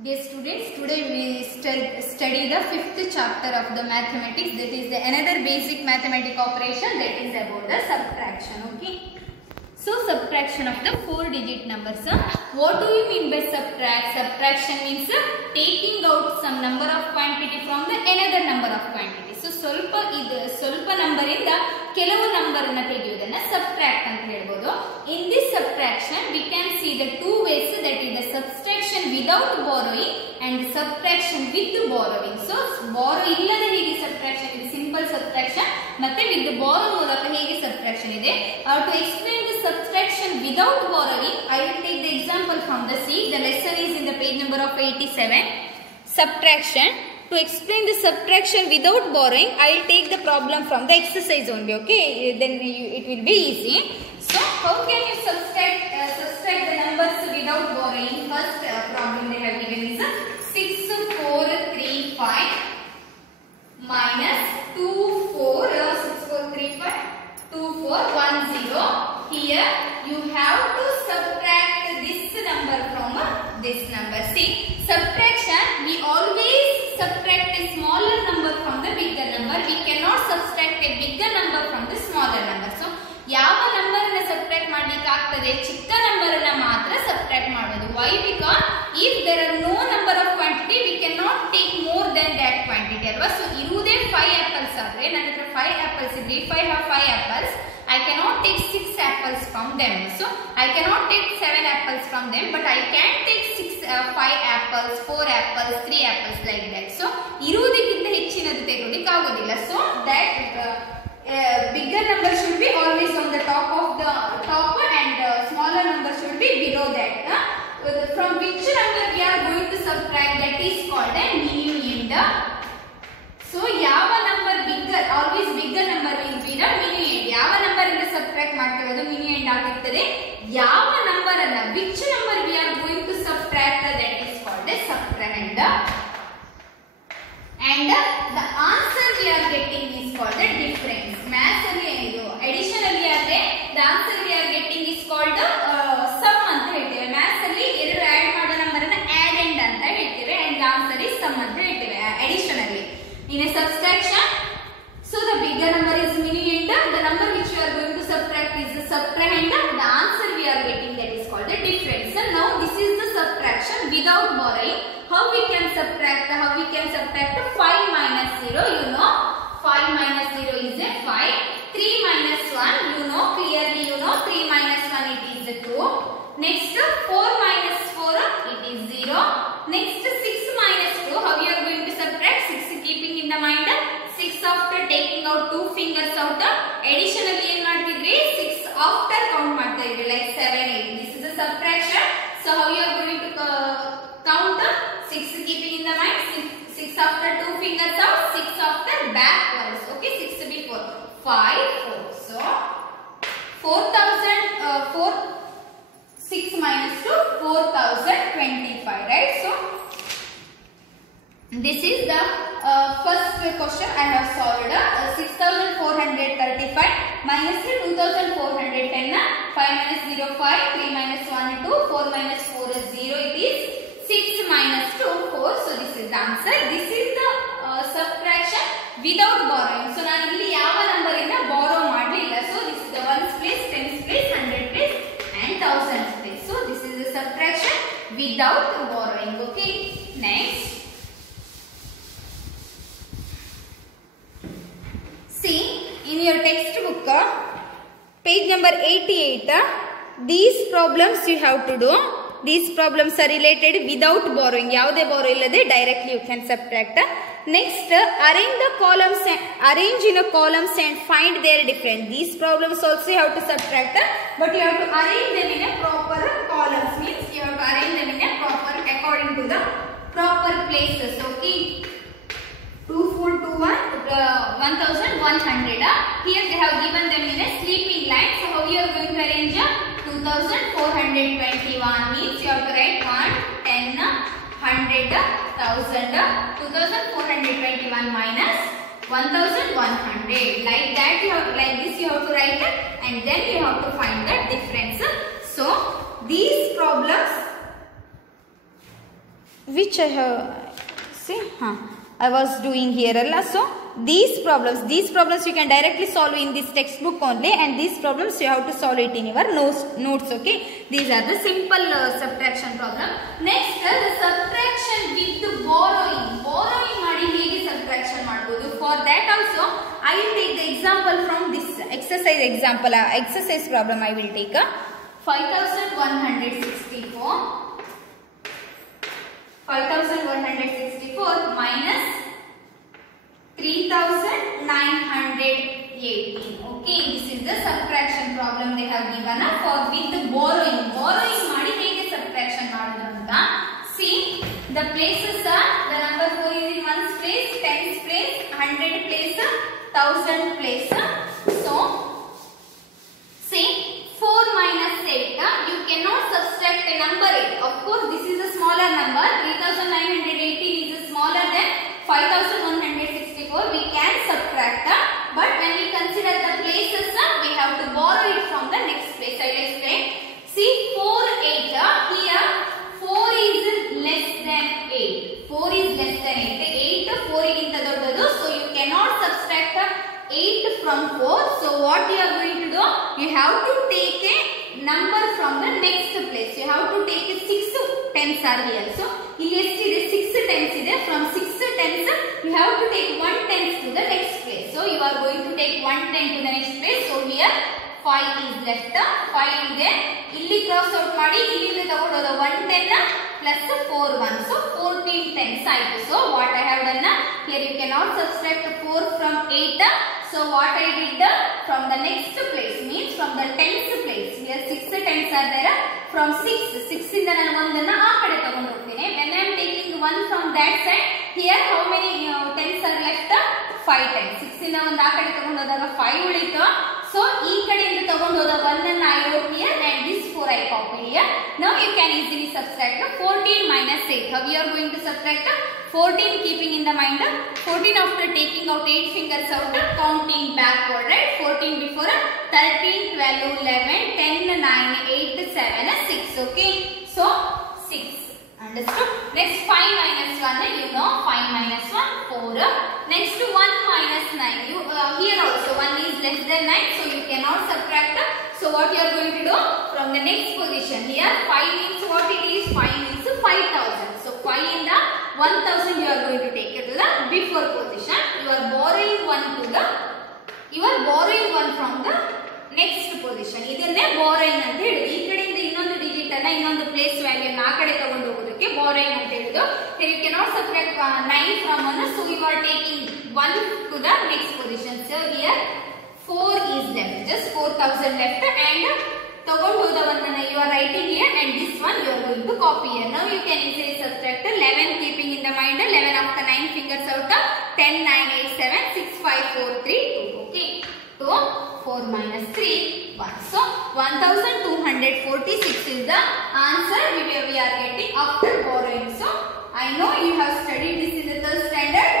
Dear students, today we study the fifth chapter of the mathematics, that is the another basic mathematical operation, that is about the subtraction. Okay. So subtraction of the 4-digit numbers. What do you mean by subtract? Subtraction means taking out some number of quantity from the another number of quantity. So ಸ್ವಲ್ಪ number ಇಂದ ಕೆಲವು number ಅನ್ನು ತೆಗೆಯುವುದನ್ನ subtract ಅಂತ ಹೇಳಬಹುದು. In this subtraction we can see the two ways, that is the subtraction without borrowing and subtraction with borrowing. So borrow ಇಲ್ಲದೆ ಹೇಗೆ subtraction ಇದೆ, simple subtraction, ಮತ್ತೆ with borrow ಮೂಲಕ ಹೇಗೆ subtraction ಇದೆ. To explain the subtraction without borrowing, I will take the example from the sheet. The lesson is in the page number of 87. Subtraction. To explain the subtraction without borrowing, I will take the problem from the exercise only. Okay, then it will be easy. So how can you subtract the numbers without borrowing? First problem they have given is 6435 minus 2410. Here you have to subtract this number from this number. See, subtraction, we always subtract a smaller number from the bigger number. We cannot subtract a bigger number from the smaller number. So ಯಾವ number ಅನ್ನು subtract ಮಾಡಲಿಕ್ಕೆ ಆಗ್ತದೆ, ಚಿಕ್ಕ number ಅನ್ನು ಮಾತ್ರ subtract ಮಾಡೋದು. Why? Because if there are no number of quantity, we cannot take more than that quantity ಅಲ್ವಾ. So ಇರುವುದೇ 5 apples ಆದ್ರೆ ನನ್ನ ಹತ್ರ 5 apples ಇದ್ರೆ, if I have 5 apples, I cannot take 6 apples from them. So I cannot take 7 apples from them, but I can take 5 apples, 4 apples, 3 apples like that. So ಇರುವುದಕ್ಕಿಂತ ಹೆಚ್ಚಿನದು ತೆಗೆಯೋದಕ್ಕೆ ಆಗೋದಿಲ್ಲ. So that bigger number should be always on the top of the top and smaller number should be below that. From which number we are going to subtract, that is called a minuend. So ಯಾವ number bigger, always bigger number will be the minuend. ಯಾವ number ಇಂದ subtract ಮಾಡ್ತಿರೋದು minuend ಆಗಿರ್ತದೆ. ಯಾವ number ಅನ್ನ, which number we are going to subtract, that is called a subtrahend. And the answer we are getting is called the difference. Maths ಅಲ್ಲಿ ಇದು addition ಅಲ್ಲಿ ಆದ್ರೆ the answer we are getting is called the sum ಅಂತ ಹೇಳ್ತೇವೆ. Maths ಅಲ್ಲಿ ಎರಡು add ಮಾಡೋ number ಅನ್ನ addend ಅಂತ ಹೇಳ್ತೇವೆ and the answer is sum ಅಂತ ಹೇಳ್ತೇವೆ addition ಅಲ್ಲಿ. In a subtraction, so the bigger number is minuend, the number which you are going to subtract is the subtrahend, the answer we are getting, that is called the difference. So now this is the subtraction without borrowing. How we can subtract 5 minus 0, you know 5 minus 0 is a 5, 3 minus 1, you know clearly, 3 minus 1 it is a 2, next 4 minus 4 it is 0, next 6 minus 2, how you are going to subtract, 6 keeping in the mind, 6 after taking out 2 fingers out, additionally ಏನು ಮಾಡ್ತಿದ್ರಿ, 6 after count ಮಾಡ್ತಾ ಇದ್ರಿ, like 7, 8, this is a subtraction. So how you are going to count 6 keeping in the mind, 6 after 2 fingers out, 6 after backwards, okay, 6 before, 5, 4, so 6 minus 2, 4025, right? So this is the first question I have solved. 6435 minus 2410, 5 minus 0, 5, 3 minus 1, 2, 4 minus 4 is 0, it is 6 minus 2, 4. So this is the answer. This is the subtraction without borrowing. So ನಾನು ಇಲ್ಲಿ ಯಾವ number ಇಂದ borrow ಮಾಡಲಿಲ್ಲ. So this is the ones place, tens place, 100 place and thousands place. So this is the subtraction without borrowing. Okay. Next. See, in your textbook, page number 88, these problems you have to do. These problems are related without borrowing. ಯಾವುದೇ borrow ಇಲ್ಲದೆ directly you can subtract. Next, arrange in a columns and find their difference. These problems also you have to subtract, but you have to arrange them in a proper columns. Means you have to arrange them in a proper, according to the proper places. Okay. 2 4 2 1 1100. Here they have given them in a sleeping line. So how you are going to arrange? 2421 means you have to write 1 10 100 1000. 2421 minus 1100. Like that you have, like this you have to write it, and then you have to find the difference. So these problems which I have, see, I was doing here alla. So these problems you can directly solve in this textbook only, and these problems you have to solve it in your notes. Okay, these are the simple subtraction problem. Next, the subtraction with borrowing ಮಾಡಿ ಹೇಗೆ subtraction ಮಾಡಬಹುದು. For that also I will take the example from this exercise example, exercise problem I will take. 5164 minus 3918. Okay, this is the subtraction problem they have given for with borrowing ಮಾಡಿ ಹೇಗೆ subtraction ಮಾಡೋದು ಅಂತ. See, the places are, the number 4 is in 1's place, 10's place, 100 place, 1000 place. So see, 4 minus 8, you cannot subtract a number 8. Of course, this is a smaller number. 3918 is smaller than 5164. We can subtract, but when we consider the places, we have to borrow it from the next place. I will explain. See, 4, 8. Here, 4 is less than 8. 4 is less than 8. 8, 4 ಗಿಂತ ದೊಡ್ಡದು. So you cannot subtract 8 from 4. So what you are going to do? You have to take a number from the next place. You have to take 6 tens are here. So ಇಲ್ಲಿ ಎಷ್ಟಿದೆ? 6 tens ಇದೆ. From 6 tens you have to take 1 tens to the next place. So you are going to take 1 10 to the next place. So here 5 is left. 5 ಇದೆ. ಇಲ್ಲಿ cross out ಮಾಡಿ ಇಲ್ಲಿಂದ ತಗೊಂಡೋದ 110 plus 4 1. So 14 tens ಆಯಿತು. So what I have done, here you cannot subtract 4 from 8. So what I did, from the next place, means from the 10th place. Here 6 tens are there. From 6 ಇಂದ ನಾನು ಒಂದನ್ನ ಆ ಕಡೆ ತಗೊಂಡು ಹೋಗ್ತೀನಿ. When I am taking 1 from that side, here how many tens are left? 5 tens. 6 ಇಂದ ಒಂದು ಆ ಕಡೆ ತಗೊಂಡು ಹೋದಾಗ 5 ಉಳಿತು. So ಈ ಕಡೆಯಿಂದ ತಗೊಂಡು ಹೋದ 1 ಅನ್ನು I wrote here and this 4 I copy here. Now you can easily subtract 14 minus 8. How you are going to subtract 14, keeping in the mind 14 after taking out 8 fingers out, counting backward, right? 14 before 13, 12, 11, 10, 9, 8, 7, 6. Okay, so 6. Understood? Next 5 minus 1, you know 5 minus 1, 4. Next 1 minus 9. You here also 1 is less than 9, so you cannot subtract. So what you are going to do? From the next position, here 5 means what it is? 5 means 5000. So 5 in the 1000 you are going to take it to the before position. You are borrowing 1 from the next position. ಇದನ್ನೇ borrowing ಅಂತ ಹೇಳುದು. ಈ ಕಡೆಯಿಂದ ಇನ್ನೊಂದು digit ಅನ್ನ ಇನ್ನೊಂದು place value ಆ ಕಡೆ ತಗೊಂಡು ಹೋಗೋದಕ್ಕೆ borrowing ಅಂತ ಹೇಳುದು. Here you cannot subtract 9 from 1, so you are taking 1 to the next position. So here 4 is left, just 4000 left, and ತಗೊಂಡು ಹೋದವನ್ನ you are writing here, and this one you are going to copy here. Now you can easily subtract 11, keeping in the mind 11 after 9 fingers out, 10, 9, 8, 7, 6, 5, 4, 3, 2. Okay, so 4 minus 3, 1. So 1246 is the answer we are getting after borrowing. So I know you have studied this in the 3rd standard.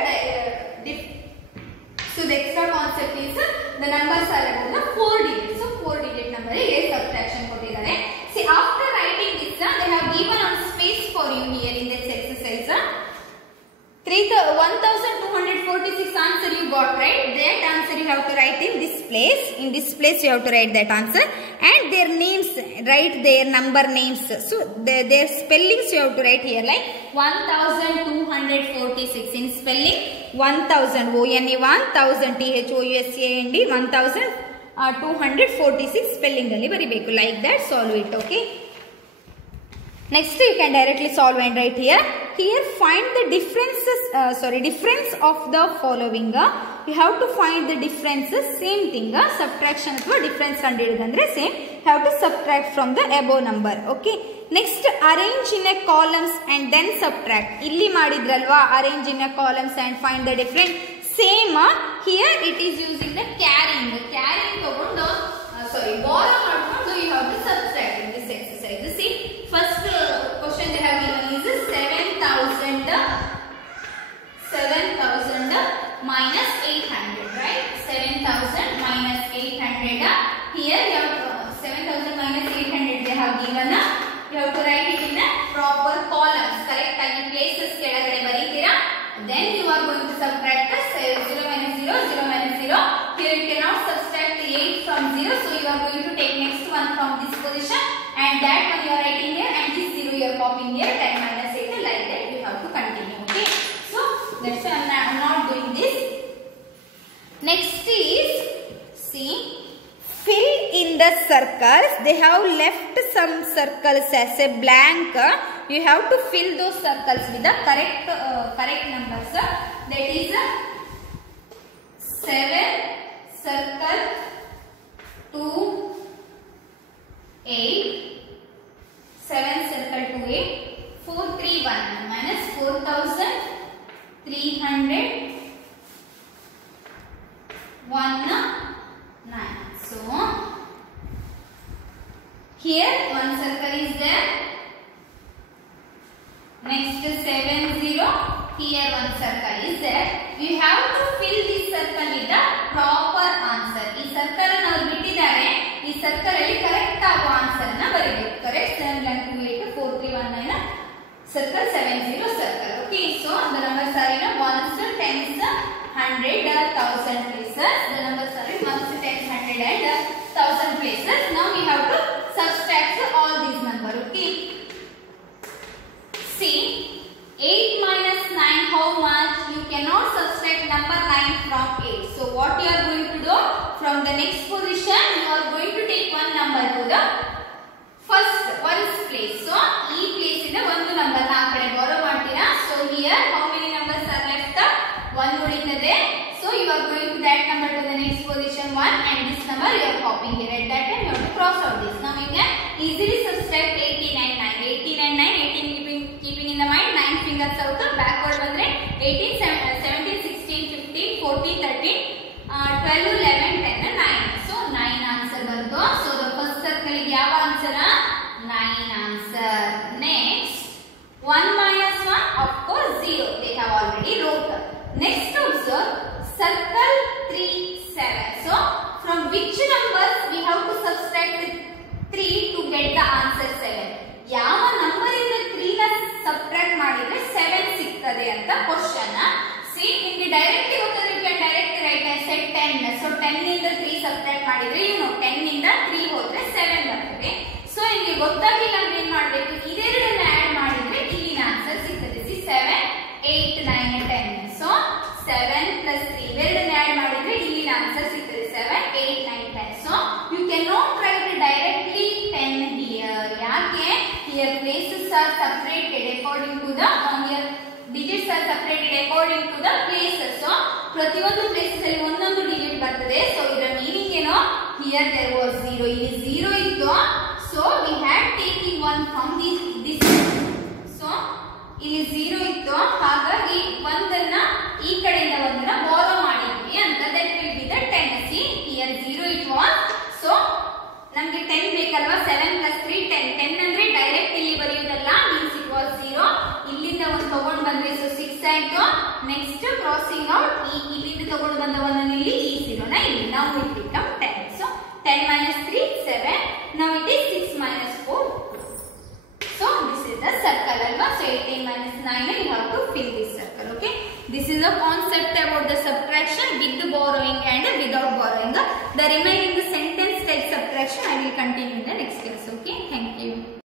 So the extra concept is the numbers are about the 4 digits. So 4 digit number is subtraction ಕೊಟ್ಟಿದ್ದಾರೆ. See, after writing this, they have given a space for you here in this exercise. 1246 answer you got, right? That answer you have to write in this place. In this place you have to write that answer, and their names, write their number names. So their spellings you have to write here, like 1246 in spelling. 1000 ONE 1000 THOUSAND 1246 spelling alli baribeku, like that solve it. Okay, next you can directly solve and write here. Here find the differences, difference of the following. You have to find the differences. Same thing, subtraction athwa difference kandididandre same, you have to subtract from the above number. Okay, next arrange in a columns and then subtract. Illi madidralva, arrange in a columns and find the difference. Same, here it is using the carrying ತಗೊಂಡು borrow ಮಾಡ್ಕೊಂಡು you have to subtract in this exercise. See, first question they have given is 7000 minus 800, right? 7000 minus 800. Here you have 7000 minus 800 they have given. You have to write it in a proper columns. Correct? I will place that's why I'm not doing this. Next is, see, fill in the circles. They have left some circles as a blank. You have to fill those circles with the correct numbers. That is 7 circle 2 8 7 circle 2 8 431 minus 4300 1 9. So here one circle is there. Next 7 0. Here one circle is there. You have to fill this circle with the proper answer. This circle ನಾವು ಬಿಟ್ಟಿದ್ದಾರೆ. ಈ circle ಅಲ್ಲಿ correct ಆಗೋ answer ನ ಬರೆಯಬೇಕು. Correct 7 2 8 4 3 1 9 circle 7 0 circle. Okay, so the numbers are in ones, tens, 100, 1000 places. The numbers are in ones, tens, 100 and 1000 places. Now we have to subtract all these numbers. Okay. See, 8 minus 9, how much? You cannot subtract number 9 from 8. So what you are going to do? From the next position, you are going to take one number to the first ones place. So e place in the one number na kade borrow ಮಾಡ್ತೀರಾ. So here how many numbers are left? 1 ಉಳಿತದೆ. So you are going to that number to the next position 1 and this number you are copying here. At that time you have to cross out this. Now you can easily subtract 18 and 9. 18 and 9, 18 keeping in the mind, 9 fingers out, backward ಬಂದ್ರೆ 18 17 16 15 14 13 12 11 10 9. So 9 answer ಬಂತು. So the first circle ಗೆ ಯಾವ answer? 9 answer. Next 1 minus 1, of course 0. They have already wrote. Next observe circle 3 7. So from which numbers we have to subtract 3 to get the answer 7? ಯಾವ number ಇಂದ 3 ನ subtract ಮಾಡಿದ್ರೆ 7 ಸಿಗ್ತದೆ ಅಂತ question. See, ನಿಮಗೆ directly ಗೊತ್ತಾದ್ರೆ you can directly write as 10. So 10 ಇಂದ 3 subtract ಮಾಡಿದ್ರೆ 10 ಇಂದ 3 ಹೋದ್ರೆ 7 ಬರ್ತದೆ. ಸೊ ನಿಮಗೆ ಗೊತ್ತಾಗಿಲ್ಲ ಅಂದ್ರೆ ಏನು ಮಾಡಬೇಕು? ಇದೆರಡನ್ನ ಆಡ್ ಮಾಡಿದ್ರೆ ಇಲ್ಲಿನ ಆನ್ಸರ್ ಸಿಗ್ತದೆ. See, 7 8 9 10. So 7 plus 3 ಇವೆರಡನ್ನ ಆಡ್ ಮಾಡಿದ್ರೆ ಇಲ್ಲಿನ ಆನ್ಸರ್ ಸಿಗ್ತದೆ 7 8 9 10. So you cannot write directly 10 here. ಯಾಕೆ? Here places are separated according to the here digits are separated according to the places. So ಪ್ರತಿಯೊಂದು places ಅಲ್ಲಿ ಒಂದೊಂದು digit ಬರ್ತದೆ. So ಇದರ meaning ಏನು? Here there was 0. ಇಲ್ಲಿ 0 ಇತ್ತು. So we had taking one from this. So ಇಲ್ಲಿ 0 ಇತ್ತು. ಹಾಗಾಗಿ ಒಂದನ್ನ ಈ ಕಡೆಯಿಂದ ಒಂದನ್ನ borrow ಮಾಡಿದ್ವಿ ಅಂತ. That will be the 10. See, here 0 it was. So ನಮಗೆ 10 ಬೇಕಲ್ವಾ? 7 plus 3 10. 10 ಅಂದ್ರೆ ಡೈರೆಕ್ಟ್ ಇಲ್ಲಿ ಬರೆಯೋದಲ್ಲ. means it was 0. ಇಲ್ಲಿಂದ ಒಂದು ತಗೊಂಡು ಬಂದ್ರೆ so 6 ಆಯ್ತು. ನೆಕ್ಸ್ಟ್ ಕ್ರಾಸಿಂಗ್ ಔಟ್ ಇಲ್ಲಿಂದ ತಗೊಂಡು ಬಂದ ಒಂದನ್ನು ಇಲ್ಲಿ ಈ 0 ನ ಇಲ್ಲಿ. Now it become 10. So 10 minus 3 7. Now it is 6 minus 4. So this is the circle alva. So 18 minus 9 you have to fill this circle. Okay. This is a concept about the subtraction with borrowing and without borrowing. The remaining sentence type subtraction I will continue in the next class. Okay. Thank you.